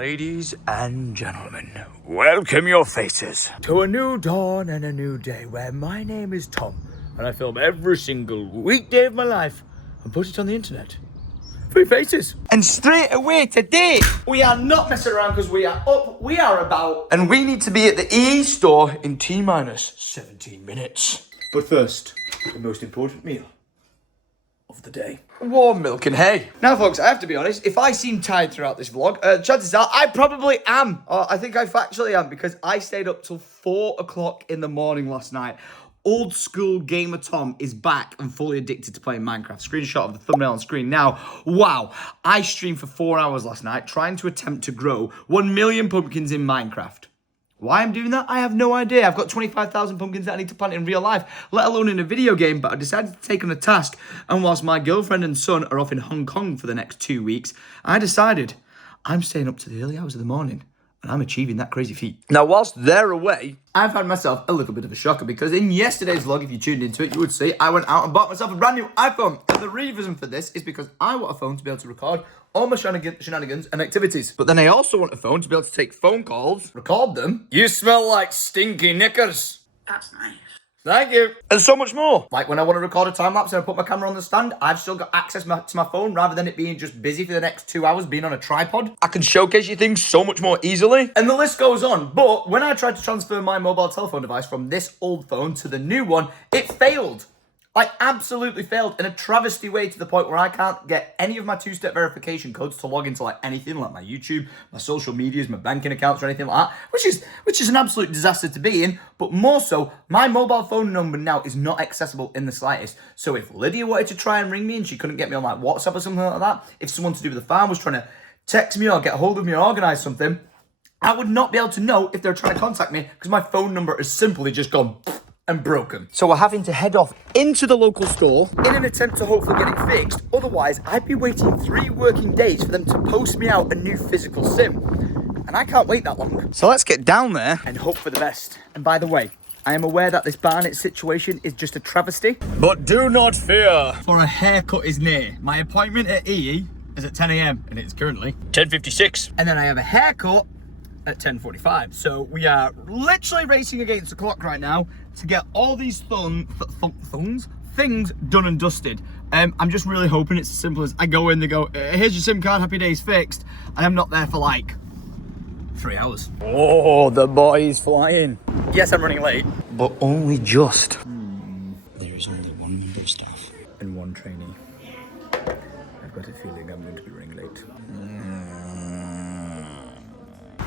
Ladies and gentlemen, welcome your faces to a new dawn and a new day where my name is Tom and I film every single weekday of my life and put it on the internet. Three faces. And straight away today, we are not messing around because we are up, we are about, and we need to be at the EE store in T-minus 17 minutes. But first, the most important meal of the day. Warm milk and hay. Now folks, I have to be honest, if I seem tired throughout this vlog, chances are I probably am. I think I factually am because I stayed up till 4 o'clock in the morning last night. Old school gamer Tom is back and fully addicted to playing Minecraft. Screenshot of the thumbnail on screen now. Wow, I streamed for 4 hours last night trying to attempt to grow 1 million pumpkins in Minecraft. Why I'm doing that, I have no idea. I've got 25,000 pumpkins that I need to plant in real life, let alone in a video game, but I decided to take on a task. And whilst my girlfriend and son are off in Hong Kong for the next 2 weeks, I decided I'm staying up to the early hours of the morning and I'm achieving that crazy feat. Now, whilst they're away, I've had myself a little bit of a shocker because in yesterday's vlog, if you tuned into it, you would see I went out and bought myself a brand new iPhone. And the reason for this is because I want a phone to be able to record all my shenanigans and activities. But then I also want a phone to be able to take phone calls, record them. You smell like stinky knickers. That's nice. Thank you. And so much more. Like when I want to record a time lapse and I put my camera on the stand, I've still got access to my phone rather than it being just busy for the next 2 hours being on a tripod. I can showcase you things so much more easily. And the list goes on. But when I tried to transfer my mobile telephone device from this old phone to the new one, it failed. Like, absolutely failed in a travesty way to the point where I can't get any of my two-step verification codes to log into, like, anything like my YouTube, my social medias, my banking accounts or anything like that, which is an absolute disaster to be in, but more so, my mobile phone number now is not accessible in the slightest. So if Lydia wanted to try and ring me and she couldn't get me on, like, WhatsApp or something like that, if someone to do with the farm was trying to text me or get a hold of me or organise something, I would not be able to know if they're trying to contact me because my phone number has simply just gone and broken. So we're having to head off into the local store in an attempt to hopefully get it fixed. Otherwise, I'd be waiting 3 working days for them to post me out a new physical SIM. And I can't wait that long. So let's get down there and hope for the best. And by the way, I am aware that this Barnet situation is just a travesty. But do not fear, for a haircut is near. My appointment at EE is at 10 AM and it's currently 10:56. And then I have a haircut at 10:45. So we are literally racing against the clock right now to get all these things done and dusted. I'm just really hoping it's as simple as I go in, they go, here's your SIM card, happy days fixed, and I'm not there for like 3 hours. Oh, the boy is flying. Yes, I'm running late, but only just. There is only one member of staff and one trainee. I've got a feeling I'm going to be running late.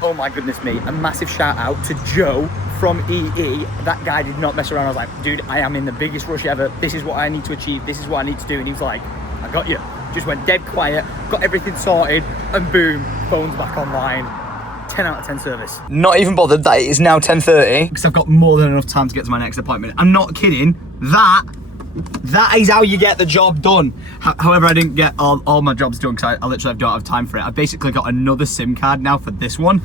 Oh my goodness me, a massive shout out to Joe from EE. That guy did not mess around. I was like, dude, I am in the biggest rush ever. This is what I need to achieve. This is what I need to do. And he was like, I got you. Just went dead quiet, got everything sorted, and boom, phone's back online. 10 out of 10 service. Not even bothered that it is now 10:30 because I've got more than enough time to get to my next appointment. I'm not kidding. That is how you get the job done. However, I didn't get all my jobs done because I literally don't have time for it. I've basically got another SIM card now for this one.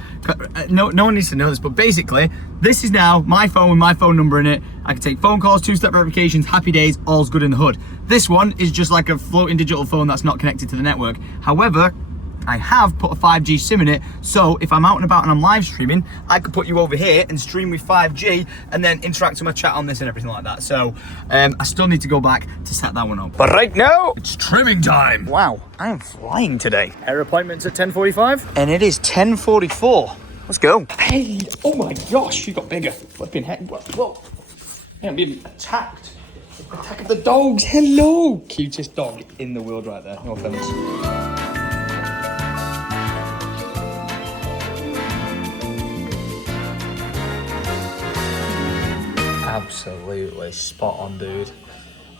No one needs to know this, but basically, this is now my phone with my phone number in it. I can take phone calls, two-step verifications, happy days, all's good in the hood. This one is just like a floating digital phone that's not connected to the network. However, I have put a 5G SIM in it, so if I'm out and about and I'm live streaming, I could put you over here and stream with 5G and then interact with my chat on this and everything like that. So I still need to go back to set that one up. But right now, it's trimming time. Wow, I am flying today. Hair appointment's at 10:45 and it is 10:44. Let's go. Hey, oh my gosh, you got bigger. Flipping heck, whoa. I'm being attacked. Attack of the dogs, hello. Cutest dog in the world right there, no offense. Absolutely spot on, dude.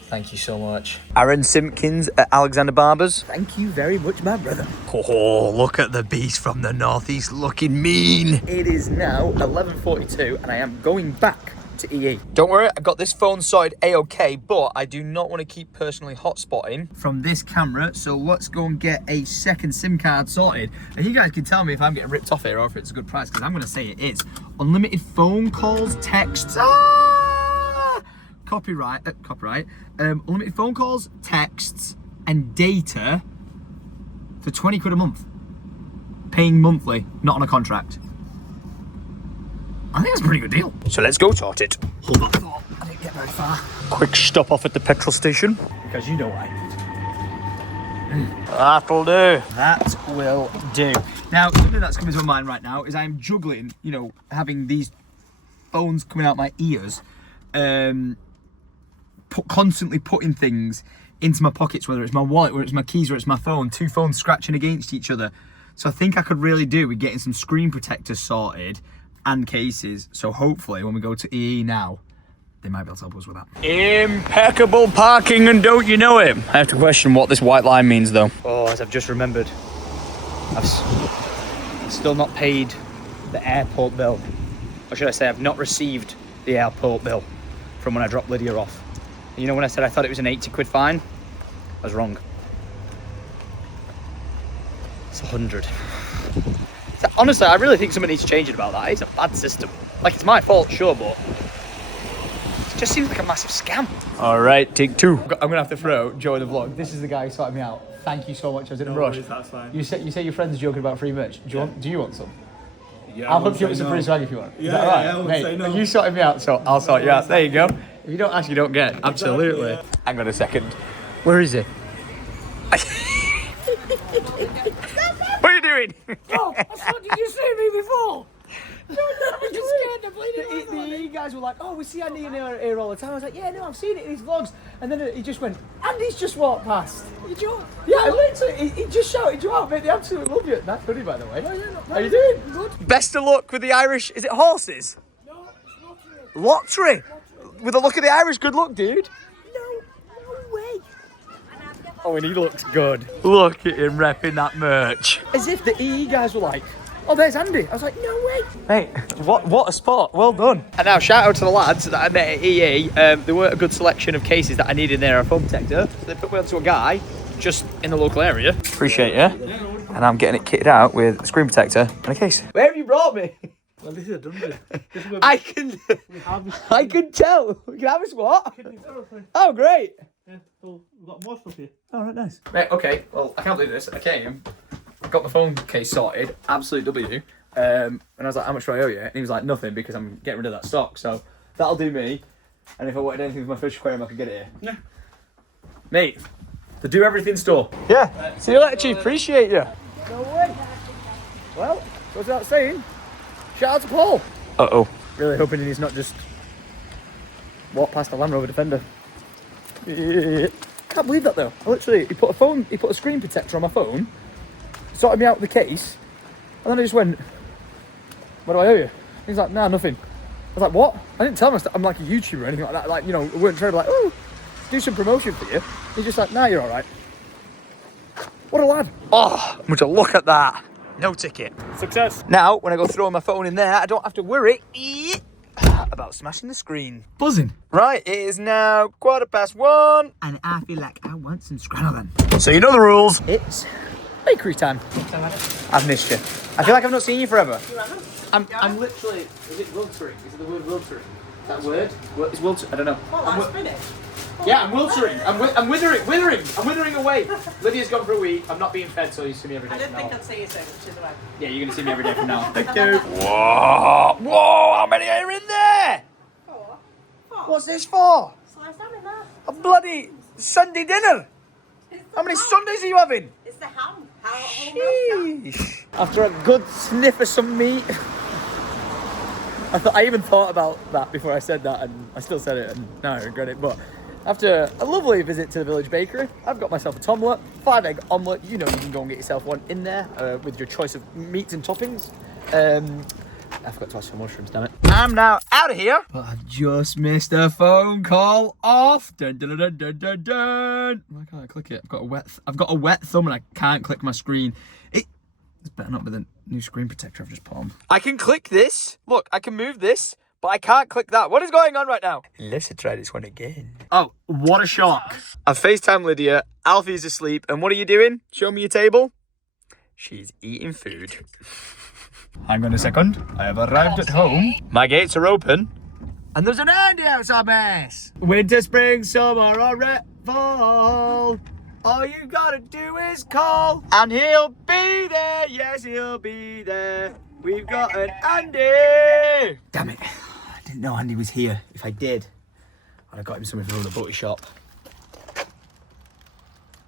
Thank you so much. Aaron Simpkins at Alexander Barber's. Thank you very much, my brother. Oh, look at the beast from the northeast looking mean. It is now 11:42 and I am going back to EE. Don't worry, I got this phone sorted A-OK, but I do not want to keep personally hotspotting from this camera, so let's go and get a second SIM card sorted. And you guys can tell me if I'm getting ripped off here or if it's a good price, because I'm going to say it is. Unlimited phone calls, texts, copyright, unlimited phone calls, texts, and data for 20 quid a month. paying monthly, not on a contract. I think that's a pretty good deal. So let's go sort it. Hold on, thought I didn't get very far. Quick stop off at the petrol station. Because you know what I need. That'll do. That will do. Now, something that's coming to my mind right now is I'm juggling, you know, having these phones coming out my ears, constantly putting things into my pockets, whether it's my wallet, whether it's my keys, or it's my phone, 2 phones scratching against each other. So I think I could really do with getting some screen protectors sorted and cases. So hopefully when we go to EE now, they might be able to help us with that. Impeccable parking, and don't you know it? I have to question what this white line means though. Oh, as I've just remembered, I've still not paid the airport bill. Or should I say, I've not received the airport bill from when I dropped Lydia off. And you know when I said I thought it was an 80 quid fine? I was wrong. It's 100. Honestly, I really think something needs changing about that. It's a bad system. Like, it's my fault, sure, but it just seems like a massive scam. All right, take 2. I'm gonna have to throw Joe in the vlog. This is the guy who sorted me out. Thank you so much. I was in a rush. That's fine. You say your friends are joking about free merch. Do you want some? Yeah, I'll hook you up with some free swag if you want. Yeah, Is that right? yeah, I would Mate, say no. You sorted me out, so I'll sort you out. There you go. If you don't ask, you don't get. Absolutely. yeah. Hang on a second. Where is he? What are you doing? Oh, I thought, did you see me before? No, I just scared the bleeding. The EE guys were like, oh, we see Andy in here all the time. I was like, yeah, no, I've seen it in his vlogs. And then he just went, Andy's just walked past. You joke? Yeah, literally, he just shouted you out, mate. They absolutely love you. That's funny, by the way. How are you doing? Good. Best of luck with the Irish. Is it horses? No, it's Lottery. With the look of the Irish, good luck, dude. no way. Oh, and he looks good. Look at him repping that merch. As if the EE guys were like, oh, there's Andy. I was like, no way. Mate, what a spot. Well done. And now, shout out to the lads that I met at EE. There were a good selection of cases that I needed in there, a phone protector. So they put me onto a guy just in the local area. Appreciate you. And I'm getting it kitted out with a screen protector and a case. Where have you brought me? Well, this is a done bit. I can tell. We can have us what? Oh, great. Yeah, so we've got more stuff here. Oh, right, nice. Mate, okay. Well, I can't believe this. I came, got the phone case sorted, absolute W. And I was like, how much do I owe you? And he was like, nothing, because I'm getting rid of that stock. So that'll do me. And if I wanted anything for my fish aquarium, I could get it here. Yeah. Mate, the Do Everything store. Yeah. See you later, Chief. Appreciate you. No way. Well, goes without saying, shout out to Paul. Uh-oh. Really hoping he's not just walked past a Land Rover Defender. Can't believe that though. I literally, he put a screen protector on my phone, sorted me out with the case, and then I just went, what do I owe you? He's like, nah, nothing. I was like, what? I didn't tell him I'm like a YouTuber or anything like that. Like, you know, we weren't trying to be like, oh, do some promotion for you. He's just like, nah, you're all right. What a lad. Oh, would you look at that? No ticket. Success. Now, when I go throw my phone in there, I don't have to worry about smashing the screen. Buzzing. Right, it is now 1:15. And I feel like I want some scrannolan. So you know the rules. It's bakery time. I've missed you. I feel like I've not seen you forever. I'm literally, is it wiltering? Is it the word wiltering? Is that word? It's wiltering, I don't know. Well, that's finished. Yeah, I'm wiltering. I'm withering. I'm withering away. Lydia's gone for a week. I'm not being fed, so you see me every day I didn't from think now I'd see you soon, which is right. Yeah, you're going to see me every day from now. Thank you. Whoa, whoa, how many are in there? Four. What's this for? Slice down in there. A bloody Sunday dinner. It's the How many ham. Sundays are you having? It's the ham. Home roast ham. Sheesh. After a good sniff of some meat. I even thought about that before I said that, and I still said it, and now I regret it. But after a lovely visit to the village bakery, I've got myself a tomlet, 5-egg omelette. You know you can go and get yourself one in there with your choice of meats and toppings. I forgot to ask for mushrooms, damn it. I'm now out of here. But I've just missed a phone call off. Dun, dun, dun, dun, dun, dun. Why can't I click it? I've got a wet thumb and I can't click my screen. It's better not with the new screen protector I've just put on. I can click this. Look, I can move this, but I can't click that. What is going on right now? Let's try this one again. Oh, what a shock. I've FaceTimed Lydia. Alfie's asleep. And what are you doing? Show me your table. She's eating food. Hang on a second. I have arrived at home. My gates are open. And there's an Andy outside mess. Winter, spring, summer, or fall. All you gotta do is call, and he'll be there. Yes, he'll be there. We've got an Andy. Damn it! I didn't know Andy was here. If I did, I'd have got him something from the butty shop.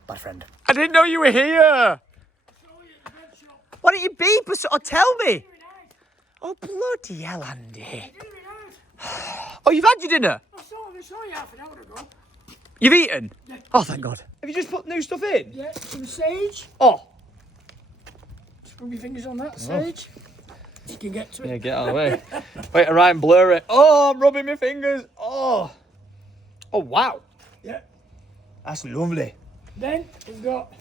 Bad friend. I didn't know you were here. Why don't you beep or tell me? Oh bloody hell, Andy! Oh, you've had your dinner? I saw you half an hour ago. You've eaten? Yeah. Oh, thank God. Have you just put new stuff in? Yeah, some sage. Oh. Just rub your fingers on that sage. You can get to it. Yeah, get out of the way. Wait, I right and blur it. Oh, I'm rubbing my fingers. Oh. Oh, wow. Yeah. That's lovely. Then we've got.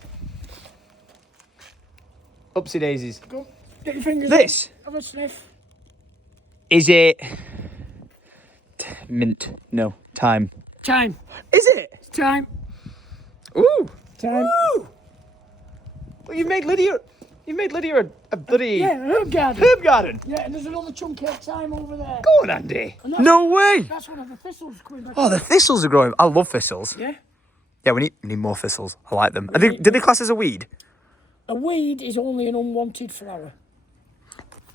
Upsy daisies. Go. Get your fingers. This? In. Have a sniff. Is it mint? No, thyme. Time. Is it? It's time. Ooh. Time. Ooh. Well, you've made Lydia a bloody Yeah, herb garden. herb garden. Yeah, and there's another chunky of thyme over there. Go on, Andy. No way. That's one of the thistles coming back. Oh, the thistles are growing. I love thistles. Yeah. Yeah, we need more thistles. I like them. Did they class as a weed? A weed is only an unwanted flower.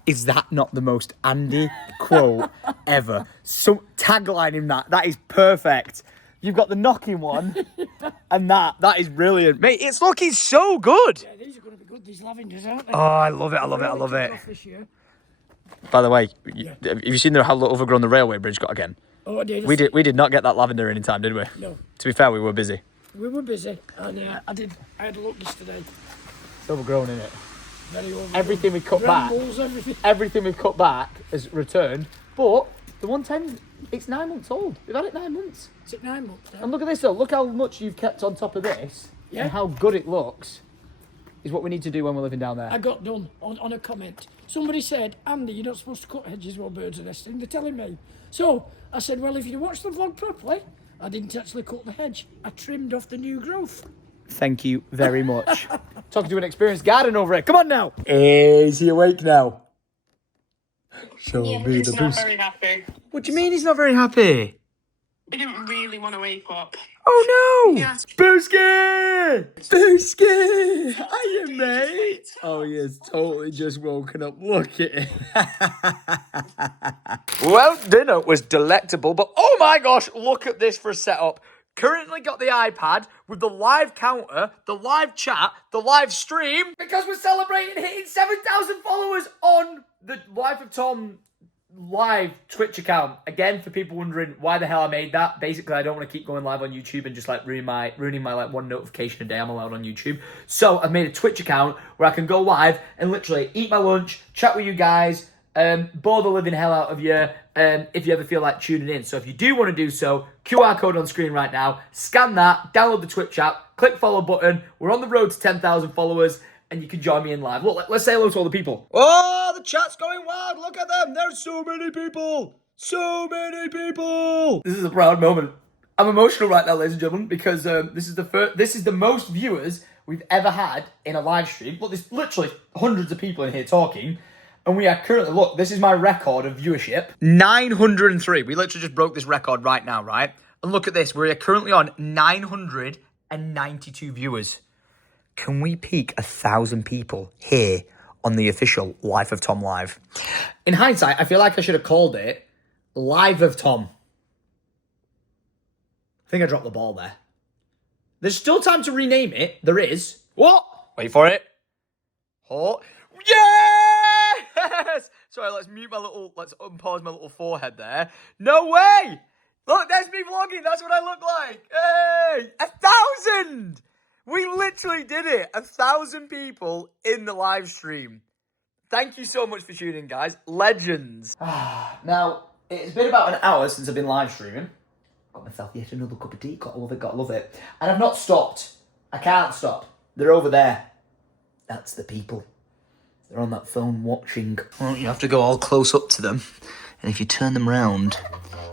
Is that not the most Andy quote ever? So tagline him that. That is perfect. You've got the knocking one, and that is brilliant, mate. It's looking so good. Yeah, these are going to be good. These lavenders, aren't they? Oh, I love it. I love it. I love it. Off this year. By the way, have you seen how overgrown the railway bridge got again? Oh, I did. We did not get that lavender in time, did we? No. To be fair, we were busy. We were busy, and I had a look yesterday. It's overgrown, isn't it? Very overgrown. Everything we cut Brambles, back, everything. everything we've cut back has returned. But the 110, it's 9 months old. We've had it 9 months. It's at 9 months now. And look at this though. Look how much you've kept on top of this, Yeah. and how good it looks. Is what we need to do when we're living down there. I got done on a comment. Somebody said, Andy, you're not supposed to cut hedges while birds are nesting. They're telling me. So I said, well, if you watch the vlog properly, I didn't actually cut the hedge. I trimmed off the new growth. Thank you very much. Talking to an experienced garden over here. Come on now. Is he awake now? Show me the He's not boost. very happy. What do you mean he's not very happy? He didn't really want to wake up. Oh no! Yes. Booski! Booski! Hiya, mate! Oh, he has totally just woken up. Look at it. Well, dinner was delectable, but oh my gosh, look at this for a setup. Currently got the iPad with the live counter, the live chat, the live stream, because we're celebrating hitting 7,000 followers on the Life of Tom live Twitch account. Again, for people wondering why the hell I made that, basically I don't want to keep going live on YouTube and just like ruining my like one notification a day I'm allowed on YouTube. So I've made a Twitch account where I can go live and literally eat my lunch, chat with you guys, bore the living hell out of you if you ever feel like tuning in. So if you do want to do so, QR code on screen right now, scan that, download the Twitch app, click follow button. We're on the road to 10,000 followers. And you can join me in live. Look, let's say hello to all the people. Oh, the chat's going wild. Look at them. There's so many people. So many people. This is a proud moment. I'm emotional right now, ladies and gentlemen, because this is the most viewers we've ever had in a live stream. Look, there's literally hundreds of people in here talking. And we are currently, look, this is my record of viewership. 903. We literally just broke this record right now, right? And look at this. We're currently on 992 viewers. Can we peak 1,000 people here on the official Life of Tom Live? In hindsight, I feel like I should have called it Live of Tom. I think I dropped the ball there. There's still time to rename it. There is. What? Wait for it. Oh. Yes! Sorry, let's unpause my little forehead there. No way! Look, there's me vlogging. That's what I look like. Hey! 1,000! We literally did it. 1,000 people in the live stream. Thank you so much for tuning in, guys. Legends. Now, it's been about an hour since I've been live streaming. Got myself yet another cup of tea. Gotta love it, gotta love it. And I've not stopped. I can't stop. They're over there. That's the people. They're on that phone watching. Well, you have to go all close up to them. And if you turn them round,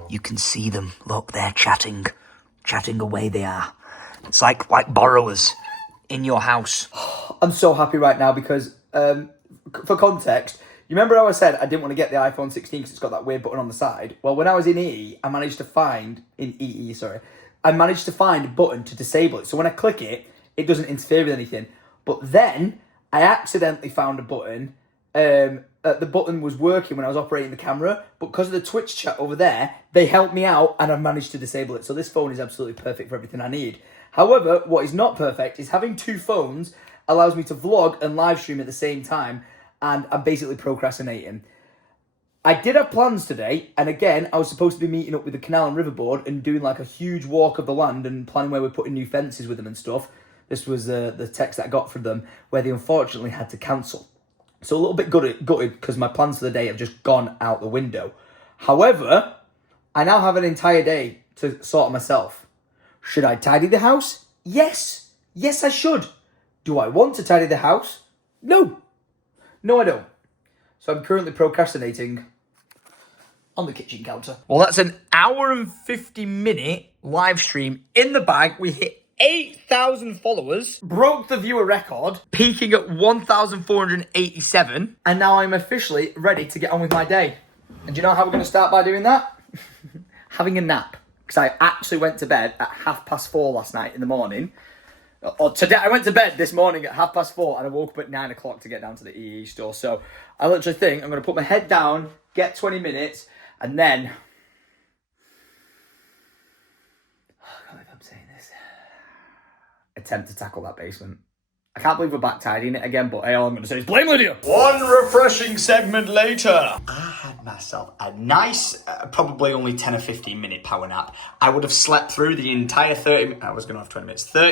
you can see them. Look, they're chatting. Chatting away they are. It's like borrowers in your house. I'm so happy right now because, for context, you remember how I said I didn't want to get the iPhone 16 because it's got that weird button on the side? Well, when I was in I managed to find a button to disable it. So when I click it, it doesn't interfere with anything. But then I accidentally found a button. The button was working when I was operating the camera, but because of the Twitch chat over there, they helped me out and I've managed to disable it. So this phone is absolutely perfect for everything I need. However, what is not perfect is having two phones allows me to vlog and live stream at the same time, and I'm basically procrastinating. I did have plans today, and again, I was supposed to be meeting up with the Canal and River Board and doing like a huge walk of the land and planning where we're putting new fences with them and stuff. This was the text that I got from them, where they unfortunately had to cancel. So a little bit gutted because my plans for the day have just gone out the window. However, I now have an entire day to sort myself. Should I tidy the house? Yes. Yes, I should. Do I want to tidy the house? No. No, I don't. So I'm currently procrastinating on the kitchen counter. Well, that's an hour and 50-minute live stream in the bag. We hit 8,000 followers, broke the viewer record, peaking at 1,487, and now I'm officially ready to get on with my day. And do you know how we're going to start by doing that? Having a nap. Because I actually went to bed at 4:30 last night in the morning. Or today, I went to bed this morning at 4:30 and I woke up at 9 o'clock to get down to the EE store. So I literally think I'm going to put my head down, get 20 minutes, and then... I can't believe I'm saying this. Attempt to tackle that basement. I can't believe we're back tidying it again, but hey, all I'm going to say is blame Lydia. One refreshing segment later. I had myself a nice, probably only 10 or 15 minute power nap. I would have slept through the entire 30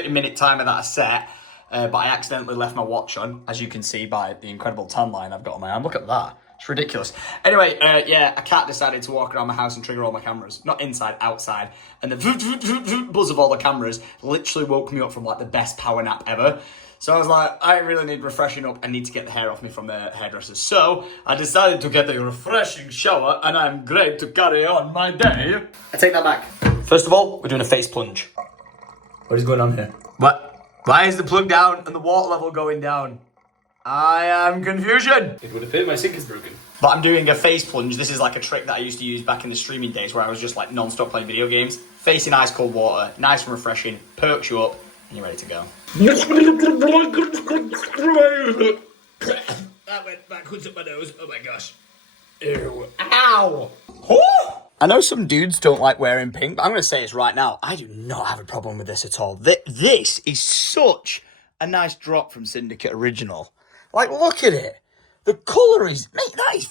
minute timer that I set, but I accidentally left my watch on, as you can see by the incredible tan line I've got on my arm. Look at that. It's ridiculous. Anyway, yeah, a cat decided to walk around my house and trigger all my cameras. Not inside, outside. And the buzz of all the cameras literally woke me up from like the best power nap ever. So I was like, I really need refreshing up. I need to get the hair off me from the hairdresser. So I decided to get a refreshing shower, and I'm great to carry on my day. I take that back. First of all, we're doing a face plunge. What is going on here? What? Why is the plug down and the water level going down? I am confusion. It would appear my sink is broken. But I'm doing a face plunge. This is like a trick that I used to use back in the streaming days where I was just like non-stop playing video games. Face in ice cold water, nice and refreshing, perks you up, and you're ready to go. That went backwards up my nose. Oh my gosh. Ew. Ow. I know some dudes don't like wearing pink, but I'm going to say this right now. I do not have a problem with this at all. This is such a nice drop from Syndicate Original. Like, look at it. The colour is, mate, that is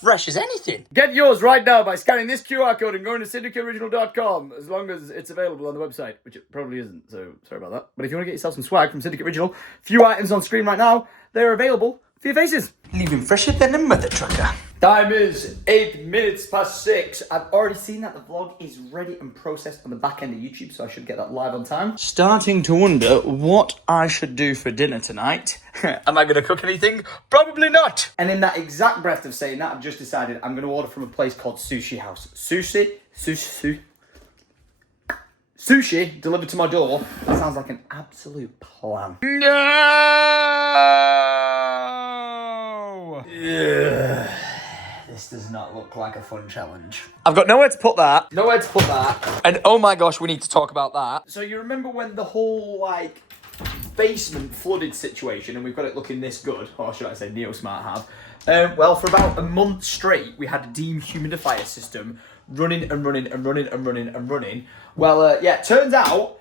fresh as anything. Get yours right now by scanning this QR code and going to syndicateoriginal.com, as long as it's available on the website, which it probably isn't, so sorry about that. But if you want to get yourself some swag from Syndicate Original, few items on screen right now, they're available for your faces. Leaving fresher than a mother trucker. Time is 6:08. I've already seen that the vlog is ready and processed on the back end of YouTube, so I should get that live on time. Starting to wonder what I should do for dinner tonight. Am I going to cook anything? Probably not. And in that exact breath of saying that, I've just decided I'm going to order from a place called Sushi House. Sushi delivered to my door. That sounds like an absolute plan. No! This does not look like a fun challenge. I've got nowhere to put that. Nowhere to put that. And oh my gosh, we need to talk about that. So you remember when the whole, like, basement flooded situation, and we've got it looking this good, or should I say NeoSmart have? Well, for about a month straight, we had a dehumidifier system running and running and running and running and running. Well, yeah, it turns out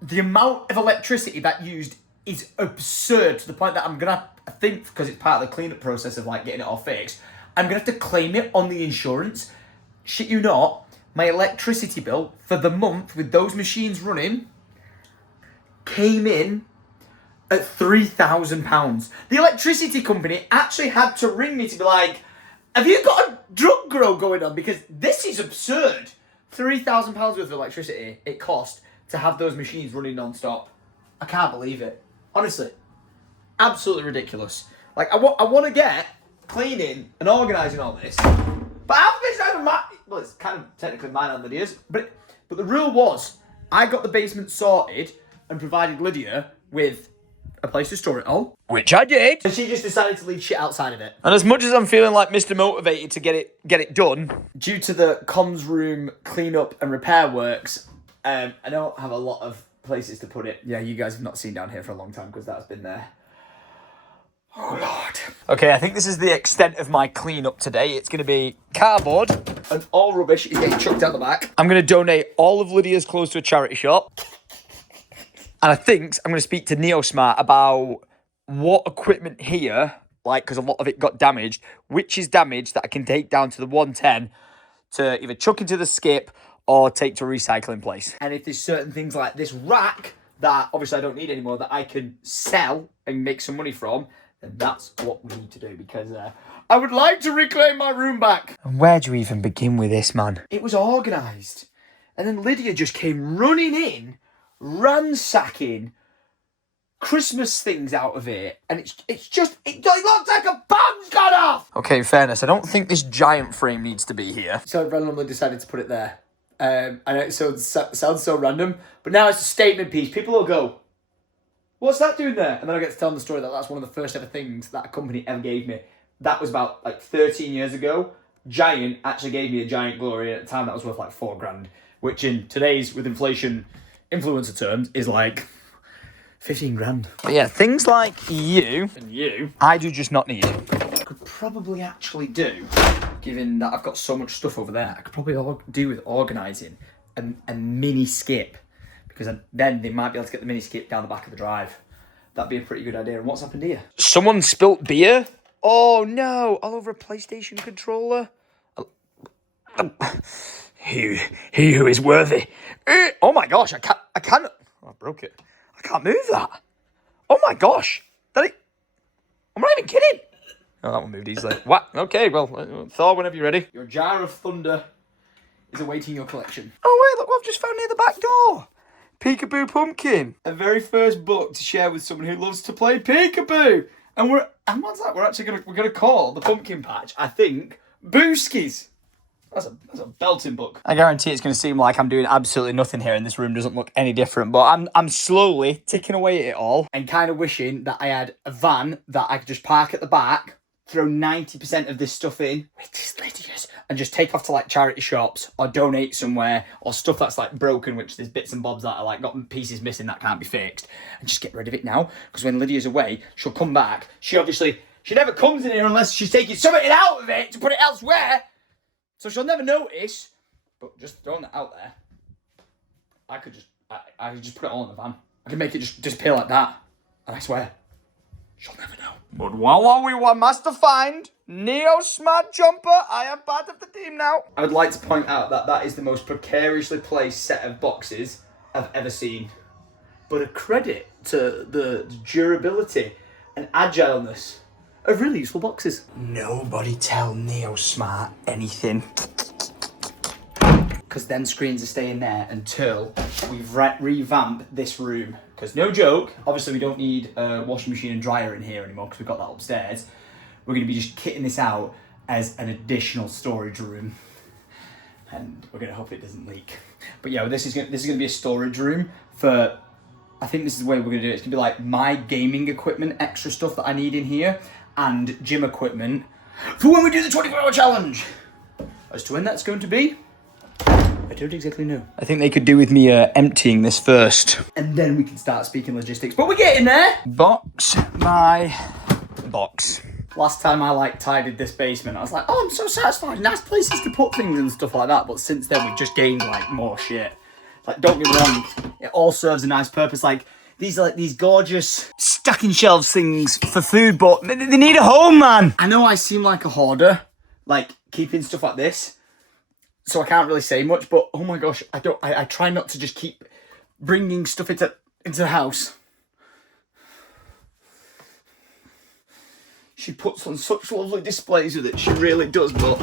the amount of electricity that used is absurd, to the point that I'm gonna, I think, because it's part of the cleanup process of like getting it all fixed, I'm gonna have to claim it on the insurance. Shit you not, my electricity bill for the month with those machines running came in at £3,000. The electricity company actually had to ring me to be like, have you got a drug grow going on? Because this is absurd. £3,000 worth of electricity it cost to have those machines running non-stop. I can't believe it. Honestly. Absolutely ridiculous. Like, I want to get cleaning and organising all this. But half of it's either my... Well, it's kind of technically mine and Lydia's. But the rule was, I got the basement sorted and provided Lydia with a place to store it all. Which I did. And she just decided to leave shit outside of it. And as much as I'm feeling like Mr. Motivated to get it done, due to the comms room cleanup and repair works, I don't have a lot of places to put it. Yeah, you guys have not seen down here for a long time because that's been there. Oh, Lord. Okay, I think this is the extent of my clean-up today. It's going to be cardboard and all rubbish is getting chucked out the back. I'm going to donate all of Lydia's clothes to a charity shop. And I think I'm going to speak to NeoSmart about what equipment here, like, because a lot of it got damaged, which is damaged that I can take down to the 110 to either chuck into the skip or take to a recycling place. And if there's certain things like this rack that obviously I don't need anymore that I can sell and make some money from, then that's what we need to do, because I would like to reclaim my room back. And where do you even begin with this, man? It was organised. And then Lydia just came running in, ransacking Christmas things out of it. And it looks like a bomb's gone off! Okay, in fairness, I don't think this giant frame needs to be here. So I randomly decided to put it there. I know it sounds so random, but now it's a statement piece. People will go, what's that doing there? And then I get to tell them the story that that's one of the first ever things that a company ever gave me. That was about like 13 years ago. Giant actually gave me a Giant Glory. At the time, that was worth like $4,000, which in today's, with inflation, influencer terms, is like 15 grand. But yeah, things like you and you, I do just not need. I could probably actually do, given that I've got so much stuff over there, I could probably do with organising a mini skip. Because then they might be able to get the mini skip down the back of the drive. That'd be a pretty good idea. And what's happened here? Someone spilt beer? Oh no, all over a PlayStation controller? He who is worthy. Oh my gosh, I can't. Oh, I broke it. I can't move that. Oh my gosh. I'm not even kidding. Oh, that one moved easily. What? Okay, well, Thor, whenever you're ready. Your jar of thunder is awaiting your collection. Oh wait, look what I've just found near the back door. Peekaboo Pumpkin. A very first book to share with someone who loves to play peekaboo. And what's that? We're actually gonna call the pumpkin patch, I think, Booskies. That's a belting book. I guarantee it's gonna seem like I'm doing absolutely nothing here and this room doesn't look any different, but I'm slowly ticking away at it all and kind of wishing that I had a van that I could just park at the back, throw 90% of this stuff in, which is Lydia's, and just take off to like charity shops or donate somewhere, or stuff that's like broken, which there's bits and bobs that are like got pieces missing that can't be fixed, and just get rid of it now. Because when Lydia's away, she'll come back. She never comes in here unless she's taking something out of it to put it elsewhere. So she'll never notice. But just throwing that out there, I could just put it all in the van. I could make it just disappear like that. And I swear, she'll never know. But while we must find NeoSmart jumper, I am part of the team now. I would like to point out that that is the most precariously placed set of boxes I've ever seen. But a credit to the durability and agileness of really useful boxes. Nobody tell NeoSmart anything. Because them screens are staying there until we've revamped this room. Because no joke, obviously we don't need a washing machine and dryer in here anymore because we've got that upstairs. We're going to be just kitting this out as an additional storage room. And we're going to hope it doesn't leak. But yeah, this is going to be a storage room for, I think this is the way we're going to do it. It's going to be like my gaming equipment, extra stuff that I need in here, and gym equipment for when we do the 24-hour challenge. As to when that's going to be, I don't exactly know. I think they could do with me emptying this first. And then we can start speaking logistics. But we're getting there. Box by box. Last time I tidied this basement, I was like, oh, I'm so satisfied. Nice places to put things and stuff like that. But since then, we've just gained more shit. Like, don't get me wrong, it all serves a nice purpose. Like, these are these gorgeous stacking shelves things for food, but they need a home, man. I know I seem like a hoarder, like keeping stuff like this. So I can't really say much, but oh my gosh, I try not to just keep bringing stuff into the house. She puts on such lovely displays with it, she really does, but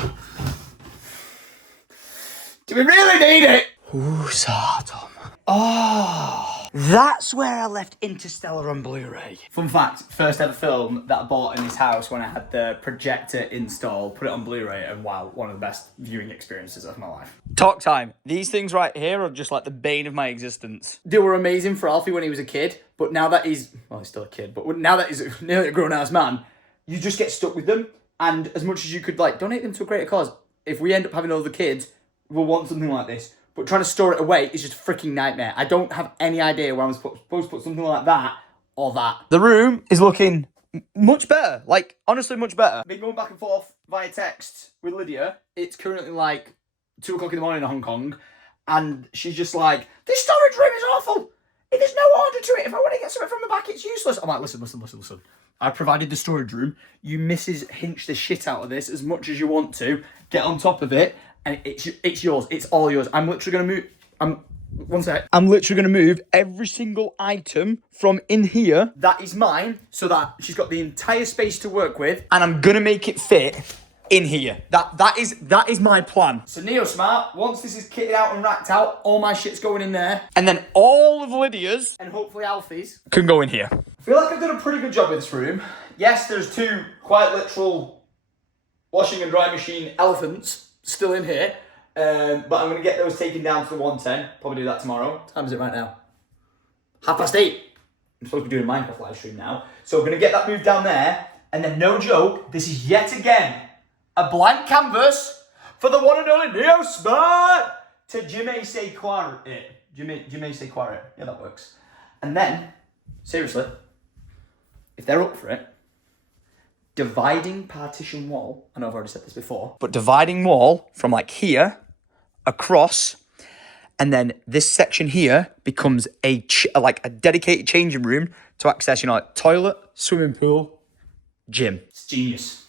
do we really need it? Ooh, Tom. Oh, that's where I left Interstellar on Blu-ray. Fun fact, first ever film that I bought in this house when I had the projector installed, put it on Blu-ray, and wow, one of the best viewing experiences of my life. Talk time. These things right here are just like the bane of my existence. They were amazing for Alfie when he was a kid, but now that he's still a kid, but now that he's nearly a grown-ass man, you just get stuck with them, and as much as you could donate them to a greater cause, if we end up having other kids, we'll want something like this. but trying to store it away is just a freaking nightmare. I don't have any idea where I'm supposed to put something like that or that. The room is looking much better. Like, honestly, much better. Been going back and forth via text with Lydia. It's currently like 2 o'clock in the morning in Hong Kong. And she's just like, this storage room is awful. There's no order to it. If I want to get something from the back, it's useless. I'm like, listen. I provided the storage room. You Mrs. Hinch the shit out of this as much as you want to. Get on top of it. And it's yours. It's all yours. I'm literally going to move... One sec. I'm literally going to move every single item from in here. That is mine. So that she's got the entire space to work with. And I'm going to make it fit in here. That is my plan. So NeoSmart, once this is kitted out and racked out, all my shit's going in there. And then all of Lydia's, and hopefully Alfie's, can go in here. I feel like I've done a pretty good job with this room. Yes, there's 2 quite literal washing and dry machine elephants still in here. But I'm going to get those taken down to the 110. Probably do that tomorrow. What time is it right now? 8:30. I'm supposed to be doing a Minecraft live stream now. So we're going to get that moved down there. And then, no joke, this is yet again a blank canvas for the one and only NeoSmart to Jimmy say Quarret it. Jimmy say Quarret. Yeah, that works. And then, seriously, if they're up for it, dividing partition wall, I know I've already said this before, but dividing wall from like here across, and then this section here becomes a dedicated changing room to access, like toilet, swimming pool, gym. It's genius.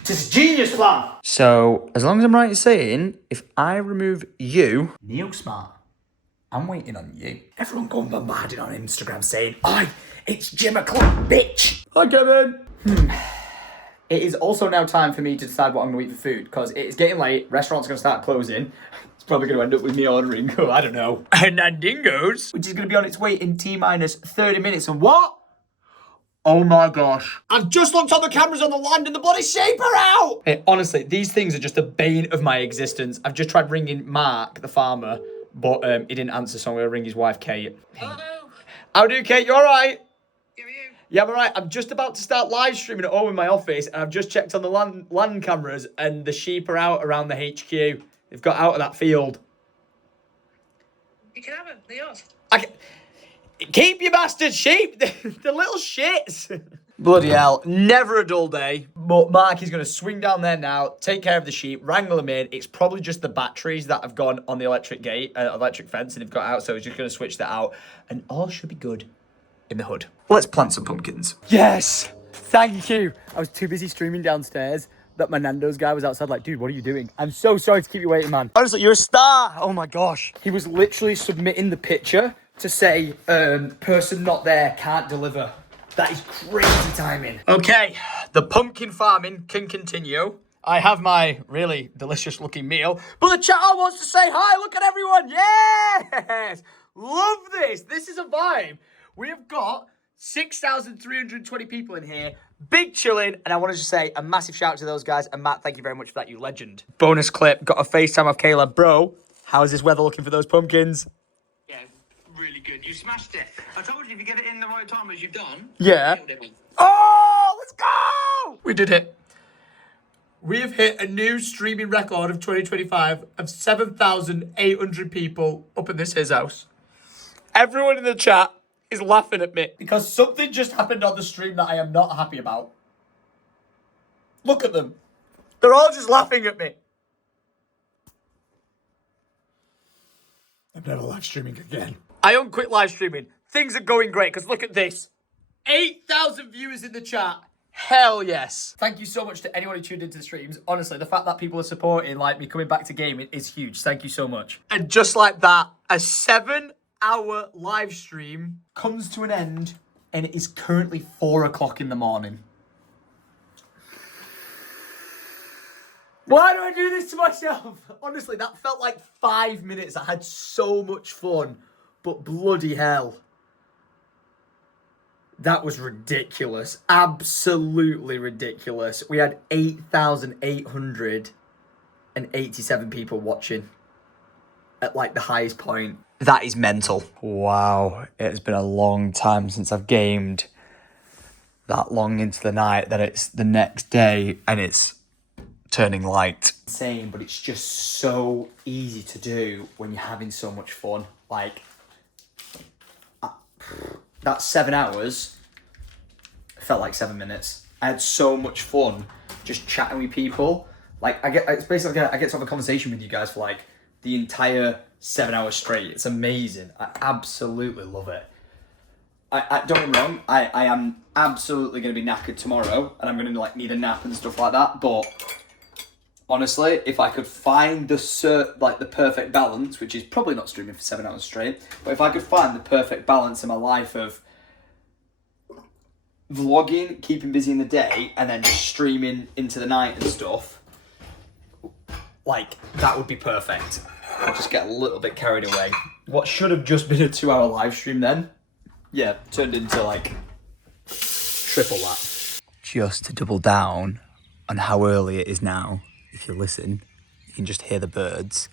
It's a genius plan. So as long as I'm right in saying, if I remove you, NeoSmart, I'm waiting on you. Everyone going bombarding on Instagram saying, "Oi, it's Jim o'clock, bitch." Hi, Kevin. It is also now time for me to decide what I'm going to eat for food, because it is getting late. Restaurants are going to start closing. It's probably going to end up with me ordering, I don't know, Nandingo's, which is going to be on its way in T-minus 30 minutes. And what? Oh my gosh. I've just looked on the cameras on the land and the bloody shape are out! Hey, honestly, these things are just the bane of my existence. I've just tried ringing Mark, the farmer, but he didn't answer, so I'm going to ring his wife, Kate. Hello. How do you, Kate? You all right? How are you? Yeah, I'm all right. I'm just about to start live streaming at home in my office, and I've just checked on the land cameras, and the sheep are out around the HQ. They've got out of that field. You can have them. They're yours. Keep your bastard sheep. The little shits. Bloody hell. Never a dull day. But Mark is going to swing down there now, take care of the sheep, wrangle them in. It's probably just the batteries that have gone on the electric fence, and they've got out, so he's just going to switch that out. And all should be good in the hood. Let's plant some pumpkins. Yes. Thank you. I was too busy streaming downstairs that my Nando's guy was outside like, dude, what are you doing? I'm so sorry to keep you waiting, man. Honestly, you're a star. Oh my gosh. He was literally submitting the picture to say, person not there can't deliver. That is crazy timing. Okay, the pumpkin farming can continue. I have my really delicious looking meal, but the chat all wants to say hi. Look at everyone. Yes. Love this. This is a vibe. We have got 6,320 people in here. Big chilling, and I want to just say a massive shout out to those guys. And Matt, thank you very much for that, you legend. Bonus clip, got a FaceTime of Kayla. Bro, how is this weather looking for those pumpkins? Yeah, really good. You smashed it. I told you if you get it in the right time as you've done. Yeah. Oh, let's go! We did it. We have hit a new streaming record of 2025 of 7,800 people up in this his house. Everyone in the chat is laughing at me because something just happened on the stream that I am not happy about. Look at them. They're all just laughing at me. I'm never live streaming again. I unquit live streaming. Things are going great because look at this. 8,000 viewers in the chat. Hell yes. Thank you so much to anyone who tuned into the streams. Honestly, the fact that people are supporting like me coming back to gaming is huge. Thank you so much. And just like that, a 7-hour live stream comes to an end, and it is currently 4 o'clock in the morning. Why do I do this to myself? Honestly, that felt like 5 minutes. I had so much fun, but bloody hell. That was ridiculous. Absolutely ridiculous. We had 8,887 people watching at like the highest point. That is mental. Wow. It has been a long time since I've gamed that long into the night that it's the next day and it's turning light. Insane, but it's just so easy to do when you're having so much fun. Like, that 7 hours felt like 7 minutes. I had so much fun just chatting with people. Like, it's basically I get to have a conversation with you guys for like the entire 7 hours straight. It's amazing. I absolutely love it. I don't get me wrong, I am absolutely going to be knackered tomorrow, and I'm going to like need a nap and stuff like that, but honestly, if I could find the perfect balance, which is probably not streaming for 7 hours straight, but if I could find the perfect balance in my life of vlogging, keeping busy in the day, and then just streaming into the night and stuff, like, that would be perfect. I'll just get a little bit carried away. What should have just been a 2-hour live stream then, yeah, turned into like triple that. Just to double down on how early it is now, if you listen, you can just hear the birds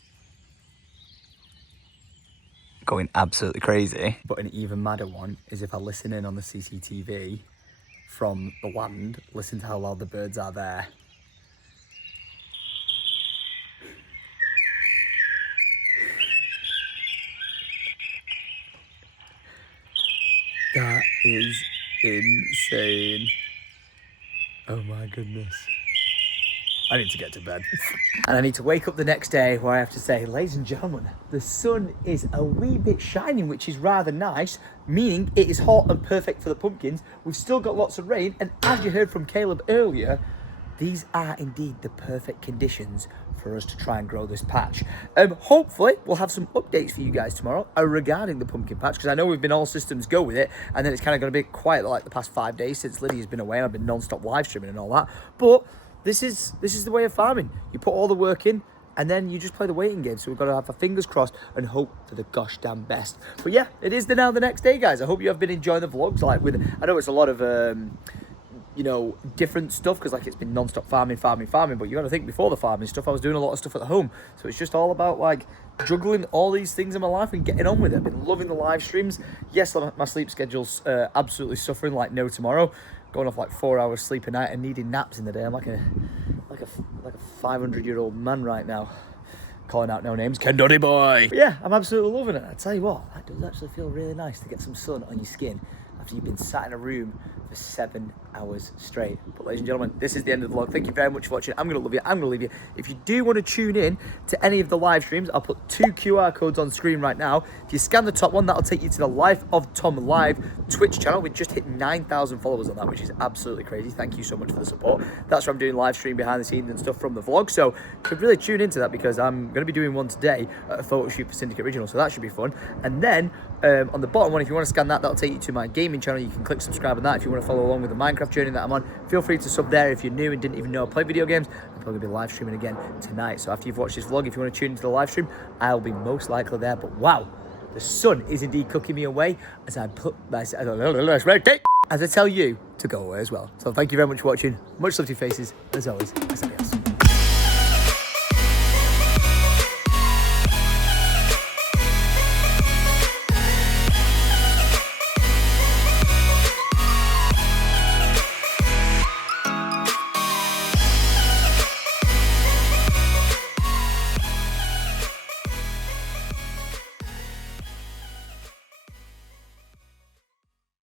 going absolutely crazy. But an even madder one is if I listen in on the CCTV from the land, listen to how loud the birds are there. That is insane. Oh my goodness. I need to get to bed. And I need to wake up the next day where I have to say, ladies and gentlemen, the sun is a wee bit shining, which is rather nice, meaning it is hot and perfect for the pumpkins. We've still got lots of rain, and as you heard from Caleb earlier, these are indeed the perfect conditions for us to try and grow this patch. Hopefully, we'll have some updates for you guys tomorrow regarding the pumpkin patch, because I know we've been all systems go with it, and then it's kind of going to be quiet like the past 5 days since Lydia's been away, and I've been non-stop live streaming and all that. But this is the way of farming. You put all the work in, and then you just play the waiting game. So we've got to have our fingers crossed and hope for the gosh damn best. But yeah, it is now the next day, guys. I hope you have been enjoying the vlogs. Like, I know it's a lot of you know, different stuff, because like it's been non-stop farming, but you got to think, before the farming stuff, I was doing a lot of stuff at home, so it's just all about like juggling all these things in my life and getting on with it. I've been loving the live streams. Yes, my sleep schedule's absolutely suffering like no tomorrow, going off like 4 hours sleep a night and needing naps in the day. I'm like a 500-year-old man right now, calling out no names, Ken Doddy boy. But yeah, I'm absolutely loving it. I tell you what, that does actually feel really nice to get some sun on your skin after you've been sat in a room for 7 hours straight. But ladies and gentlemen, this is the end of the vlog. Thank you very much for watching. I'm going to love you. I'm going to leave you. If you do want to tune in to any of the live streams, I'll put 2 QR codes on screen right now. If you scan the top one, that'll take you to the Life of Tom Live Twitch channel. We just hit 9,000 followers on that, which is absolutely crazy. Thank you so much for the support. That's where I'm doing live stream behind the scenes and stuff from the vlog. So you could really tune into that, because I'm going to be doing one today at a photo shoot for Syndicate Original. So that should be fun. And then on the bottom one, if you want to scan that, that'll take you to my gaming channel. You can click subscribe on that if you want to follow along with the Minecraft journey that I'm on. Feel free to sub there if you're new and didn't even know I play video games. I'm probably going to be live streaming again tonight. So after you've watched this vlog, if you want to tune into the live stream, I'll be most likely there. But wow, the sun is indeed cooking me away as I tell you to go away as well. So thank you very much for watching. Much love to your faces. As always,